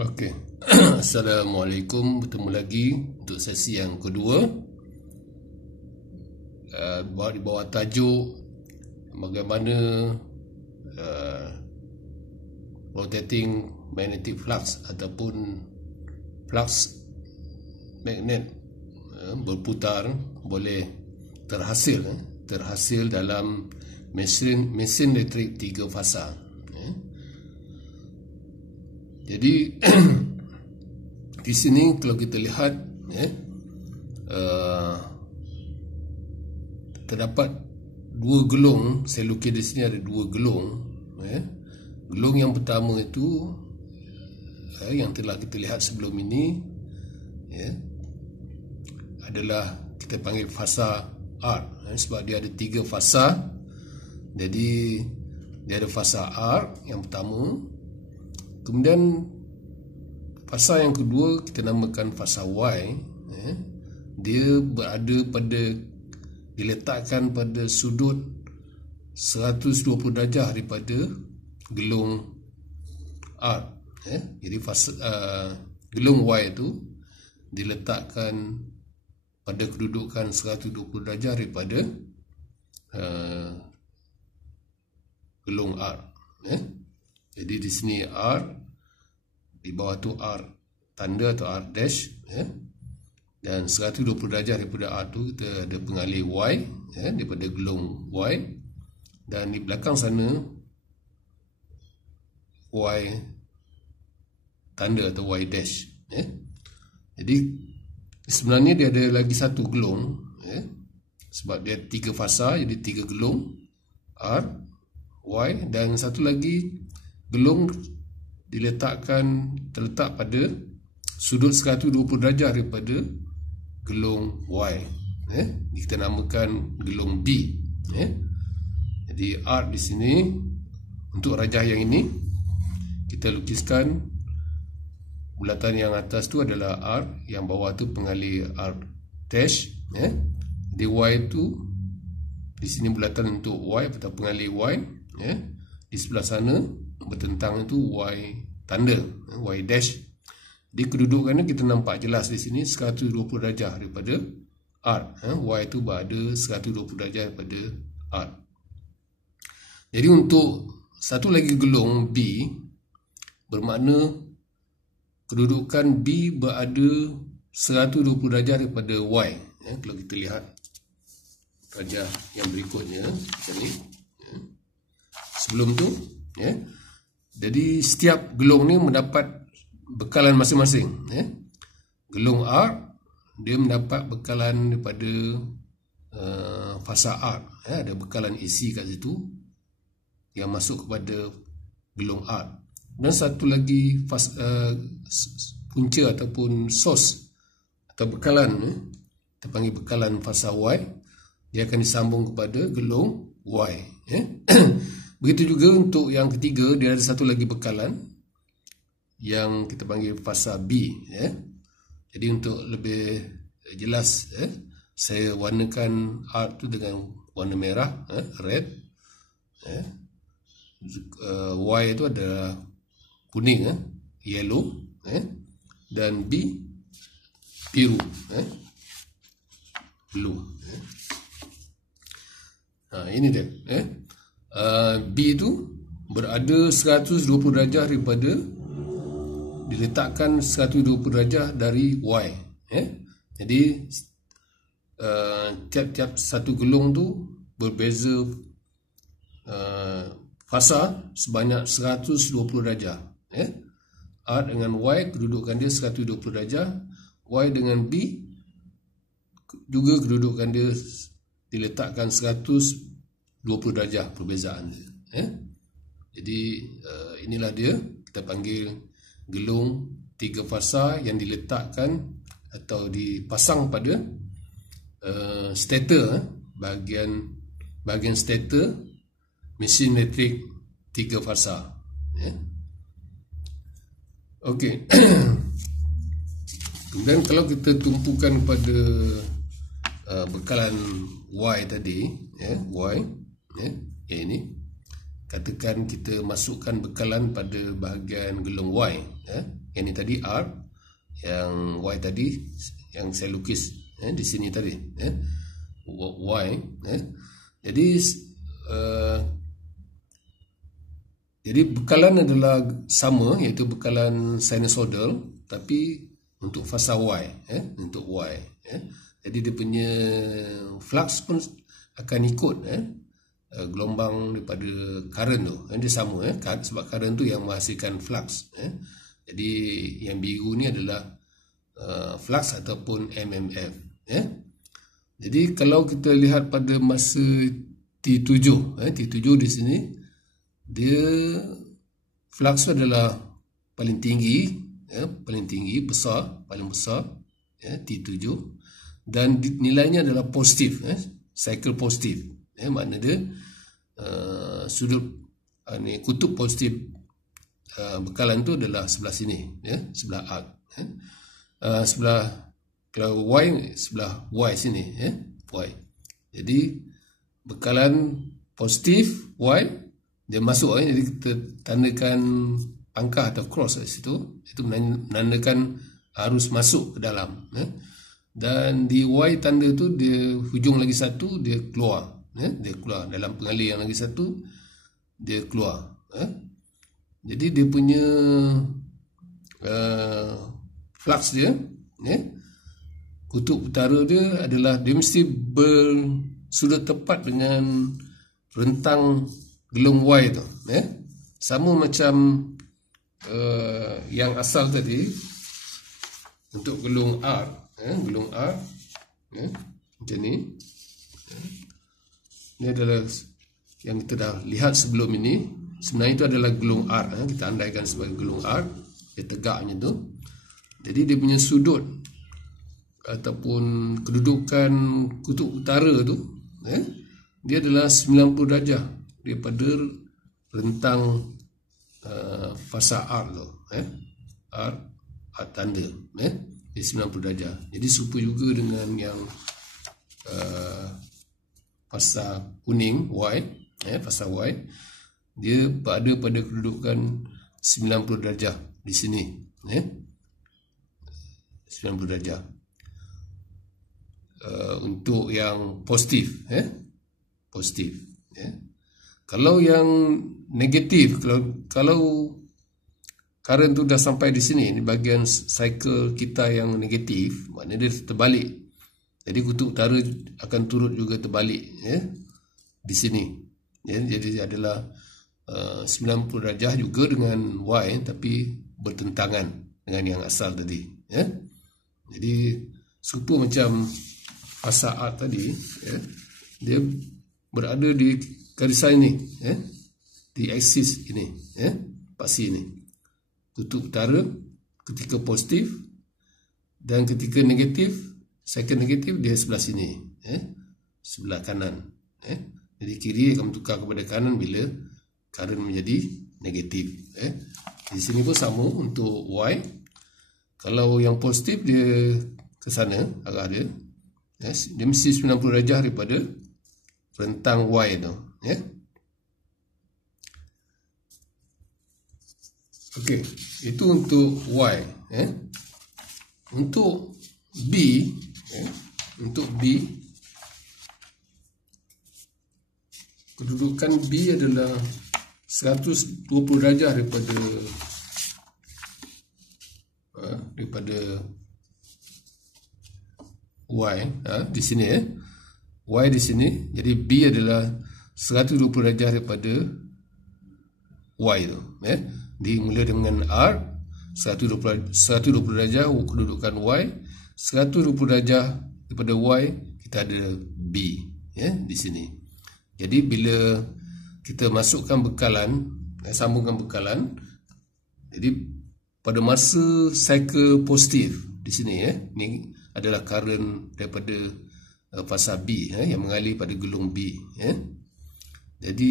Okey. Assalamualaikum, bertemu lagi untuk sesi yang kedua. Di bawah tajuk bagaimana rotating magnetic flux ataupun flux magnet berputar boleh terhasil dalam mesin elektrik 3 fasa. Jadi di sini kalau kita lihat terdapat dua gelung. Saya lukis di sini ada dua gelung. Gelung yang pertama itu yang telah kita lihat sebelum ini adalah kita panggil fasa R, sebab dia ada 3 fasa. Jadi dia ada fasa R yang pertama. Kemudian fasa yang kedua kita namakan fasa Y. Dia diletakkan pada sudut 120 darjah daripada gelung R. Jadi gelung Y itu diletakkan pada kedudukan 120 darjah daripada gelung R. Jadi di sini R, di bawah tu R tanda atau R dash, dan 120 darjah daripada R tu kita ada pengalih Y, daripada gelung Y, dan di belakang sana Y tanda atau Y dash. Jadi sebenarnya dia ada lagi satu gelung, sebab dia 3 fasa, jadi 3 gelung R, Y, dan satu lagi gelung terletak pada sudut 120 darjah daripada gelung Y. Kita namakan gelung B. Jadi R di sini untuk rajah yang ini kita lukiskan bulatan yang atas tu adalah R, yang bawah tu pengalih R dash. Di Y tu di sini bulatan untuk Y atau pengalih Y. Di sebelah sana bertentang itu Y tanda, Y dash. Di kedudukannya kita nampak jelas di sini 120 darjah daripada R. Y itu berada 120 darjah daripada R. Jadi untuk satu lagi gelung B, bermakna kedudukan B berada 120 darjah daripada Y. Kalau kita lihat rajah yang berikutnya ni, sebelum tu, jadi setiap gelung ni mendapat bekalan masing-masing. Gelung R dia mendapat bekalan daripada fasa R. Ada bekalan AC kat situ yang masuk kepada gelung R. Dan satu lagi punca ataupun source atau bekalan, kita panggil bekalan fasa Y, dia akan disambung kepada gelung Y. Begitu juga untuk yang ketiga, dia ada satu lagi bekalan yang kita panggil fasa B. Jadi untuk lebih jelas, saya warnakan R tu dengan warna merah, red. Y itu ada kuning, yellow, dan B biru, blue. Ini dia. B itu berada 120 darjah daripada, diletakkan 120 darjah dari Y. Jadi tiap-tiap satu gelung tu berbeza fasa sebanyak 120 darjah. R dengan Y kedudukan dia 120 darjah, Y dengan B juga kedudukan dia diletakkan 120 darjah perbezaan dia. Jadi inilah dia, kita panggil gelung 3 fasa yang diletakkan atau dipasang pada stator, bahagian stator mesin elektrik 3 fasa. Okey. Kemudian kalau kita tumpukan pada bekalan Y tadi, Y, ini katakan kita masukkan bekalan pada bahagian gelung Y, Yang ni tadi R, yang Y tadi yang saya lukis di sini tadi, Y. Jadi bekalan adalah sama, iaitu bekalan sinusoidal, tapi untuk fasa Y, untuk Y. Jadi dia punya flux pun akan ikut gelombang daripada current tu. Dia sama, sebab current tu yang menghasilkan flux. Jadi yang biru ni adalah flux ataupun MMF. Jadi kalau kita lihat pada masa T7, T7 di sini, dia flux adalah paling tinggi, paling besar, T7, dan nilainya adalah positif, cycle positif. Makna dia sudut kutub positif bekalan tu adalah sebelah sini, sebelah arc. Sebelah kalau Y, sebelah Y sini, Y. Jadi bekalan positif Y dia masuk, jadi kita tandakan pangkah atau cross kat situ, itu menandakan harus masuk ke dalam. Dan di Y tanda tu dia hujung lagi satu, dia keluar, dia keluar dalam pengalih yang lagi satu, dia keluar. Jadi dia punya flux dia, kutub utara dia adalah dia mesti bersudut tepat dengan rentang gelung Y tu, sama macam yang asal tadi untuk gelung R, gelung R, macam ni. Ini adalah yang kita dah lihat sebelum ini. Sebenarnya itu adalah gelung R, kita andaikan sebagai gelung R, dia tegak macam tu. Jadi dia punya sudut ataupun kedudukan kutub utara tu, dia adalah 90 darjah daripada rentang fasa R tu, R tanda, dia 90 darjah. Jadi serupa juga dengan yang fasa kuning Y, fasa Y, dia berada pada kedudukan 90 darjah di sini, 90 darjah. Untuk yang positif, positif. Kalau yang negatif, kalau current tu dah sampai di sini, di bahagian cycle kita yang negatif, maknanya dia terbalik. Jadi kutub utara akan turut juga terbalik, di sini. Jadi adalah 90 darjah juga dengan Y, tapi bertentangan dengan yang asal tadi. Jadi serupa macam fasa R tadi, dia berada di garisan ini, di aksis ini, paksi ini. Kutub utara ketika positif, dan ketika negatif, cycle negatif, dia sebelah sini, sebelah kanan. Jadi kiri akan bertukar kepada kanan bila current menjadi negatif. Di sini pun sama untuk Y. Kalau yang positif dia ke sana, arah dia, dia mesti 90 darjah daripada rentang Y tu. Okey, itu untuk Y. Untuk B, untuk B, kedudukan B adalah 120 darjah daripada Y, di sini, Y di sini. Jadi B adalah 120 darjah daripada Y tu, dimula dengan R 120 darjah kedudukan Y, 120 darjah daripada Y kita ada B, di sini. Jadi bila kita masukkan bekalan, sambungkan bekalan, jadi pada masa cycle positif di sini, ni adalah current daripada fasa B, yang mengalir pada gelung B. Jadi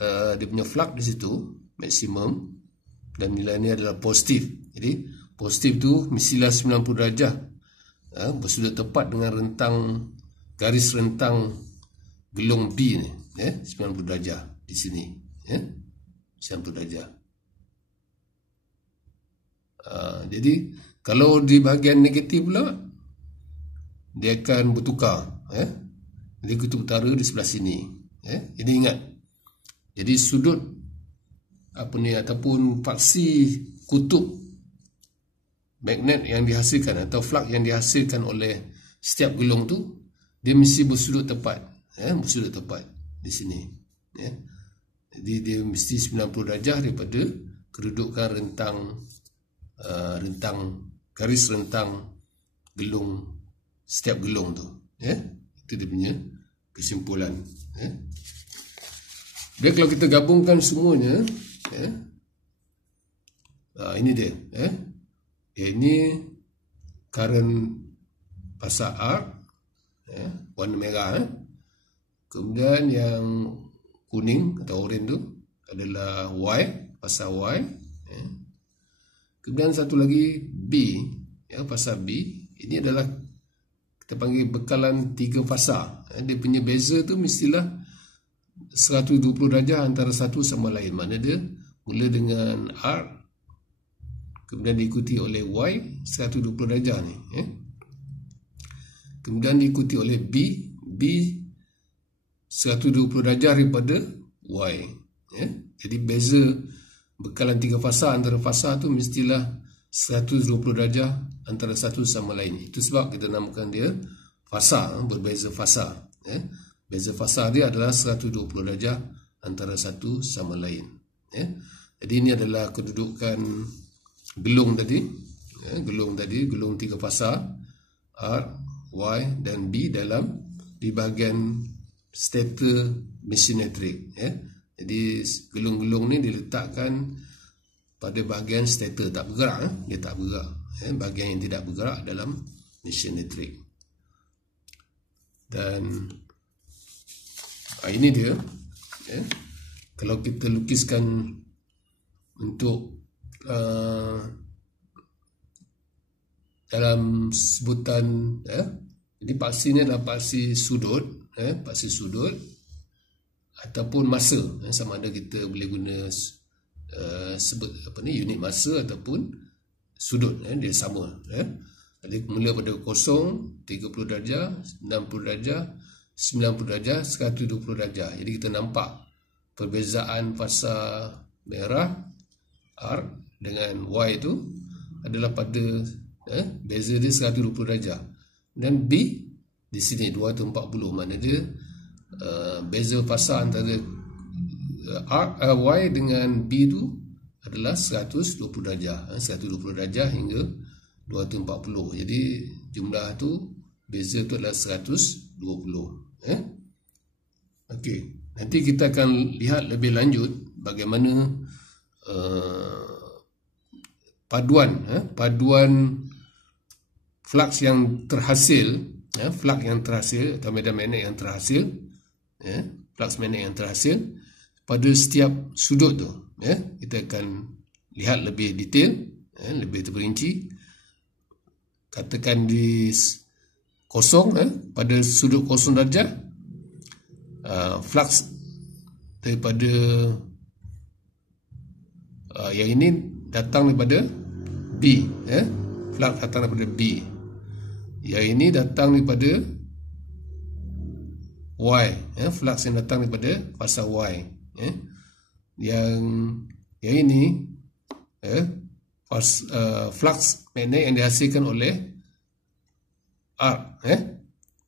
dia punya flux di situ maksimum, dan nilainya adalah positif. Jadi positif tu mestilah 90 darjah, bersudut tepat dengan garis rentang gelung B ni, 90 darjah di sini, 90 darjah. Jadi kalau di bahagian negatif pula, dia akan bertukar. Jadi kutub utara di sebelah sini. Jadi ingat, jadi sudut ataupun faksi kutub magnet yang dihasilkan atau flux yang dihasilkan oleh setiap gelung tu, dia mesti bersudut tepat. Bersudut tepat di sini. Jadi dia mesti 90 darjah daripada kedudukan garis rentang gelung, setiap gelung tu. Itu dia punya kesimpulan. Dia kalau kita gabungkan semuanya, ini dia. Ini current pasar R, warna merah. Kemudian yang kuning atau oranye tu adalah Y, pasar Y. Kemudian satu lagi B, pasar B. Ini adalah kita panggil bekalan 3 fasa. Dia punya beza tu mestilah 120 darjah antara satu sama lain. Mana dia mula dengan R, kemudian diikuti oleh Y 120 darjah ni. Kemudian diikuti oleh B 120 darjah daripada Y. Jadi beza bekalan 3 fasa antara fasa tu mestilah 120 darjah antara satu sama lain. Itu sebab kita namakan dia fasa, berbeza fasa. Beza fasa dia adalah 120 darjah antara satu sama lain. Jadi ini adalah kedudukan gelung tadi. Gelung 3 fasa R, Y dan B di bahagian stator mesinetrik. Jadi gelung-gelung ni diletakkan pada bahagian stator, tak bergerak. Dia tak bergerak. Bahagian yang tidak bergerak dalam mesinetrik. Dan ini dia. Kalau kita lukiskan untuk dalam sebutan, jadi paksi ni adalah paksi sudut, ataupun masa. Sama ada kita boleh guna sebut unit masa ataupun sudut. Dia sama. Jadi mula pada kosong, 30 darjah, 60 darjah, 90 darjah, 120 darjah. Jadi kita nampak perbezaan fasa merah R dengan Y itu adalah pada beza dia 120 darjah. Dan B di sini 240. Mana dia beza fasa antara Y dengan B itu adalah 120 darjah. 120 darjah hingga 240. Jadi jumlah tu, beza tu adalah 120. Okey, nanti kita akan lihat lebih lanjut bagaimana paduan flux yang terhasil, atau medan magnet yang terhasil, flux magnet yang terhasil pada setiap sudut tu. Kita akan lihat lebih detail, lebih terperinci. Katakan di kosong, pada sudut kosong darjah, flux daripada yang ini datang daripada B, flux datang daripada B. Yang ini datang daripada Y, flux yang datang daripada fasa Y. Yang ini flux magnet yang dihasilkan oleh R.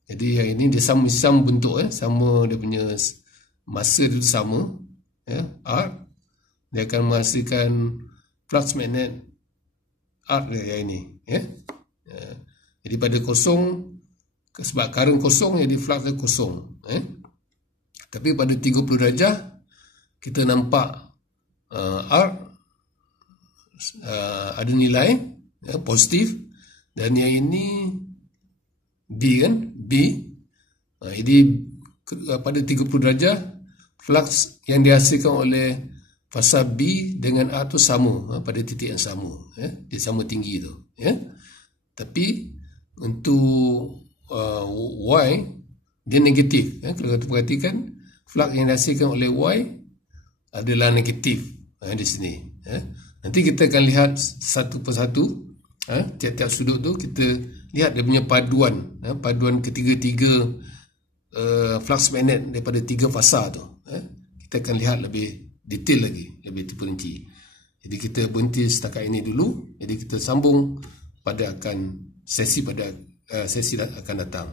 Jadi yang ini dia sama bentuk, sama dia punya masa itu sama, R. Dia akan menghasilkan flux magnet R dia yang ini. Jadi pada kosong, sebab current kosong, jadi flux dia kosong. Tapi pada 30 darjah kita nampak R ada nilai positif, dan yang ini B kan, B. Jadi pada 30 darjah flux yang dihasilkan oleh fasa B dengan A tu sama, pada titik yang sama, dia sama tinggi tu. Tapi untuk Y dia negatif. Kalau kita perhatikan, flux yang dihasilkan oleh Y adalah negatif di sini. Nanti kita akan lihat satu persatu, tiap-tiap sudut tu kita lihat dia punya paduan, paduan ketiga-tiga flux magnet daripada 3 fasa tu. Kita akan lihat lebih detail lagi, lebih terperinci. Jadi kita berhenti setakat ini dulu. Jadi kita sambung pada sesi akan datang.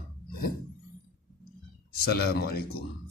Assalamualaikum.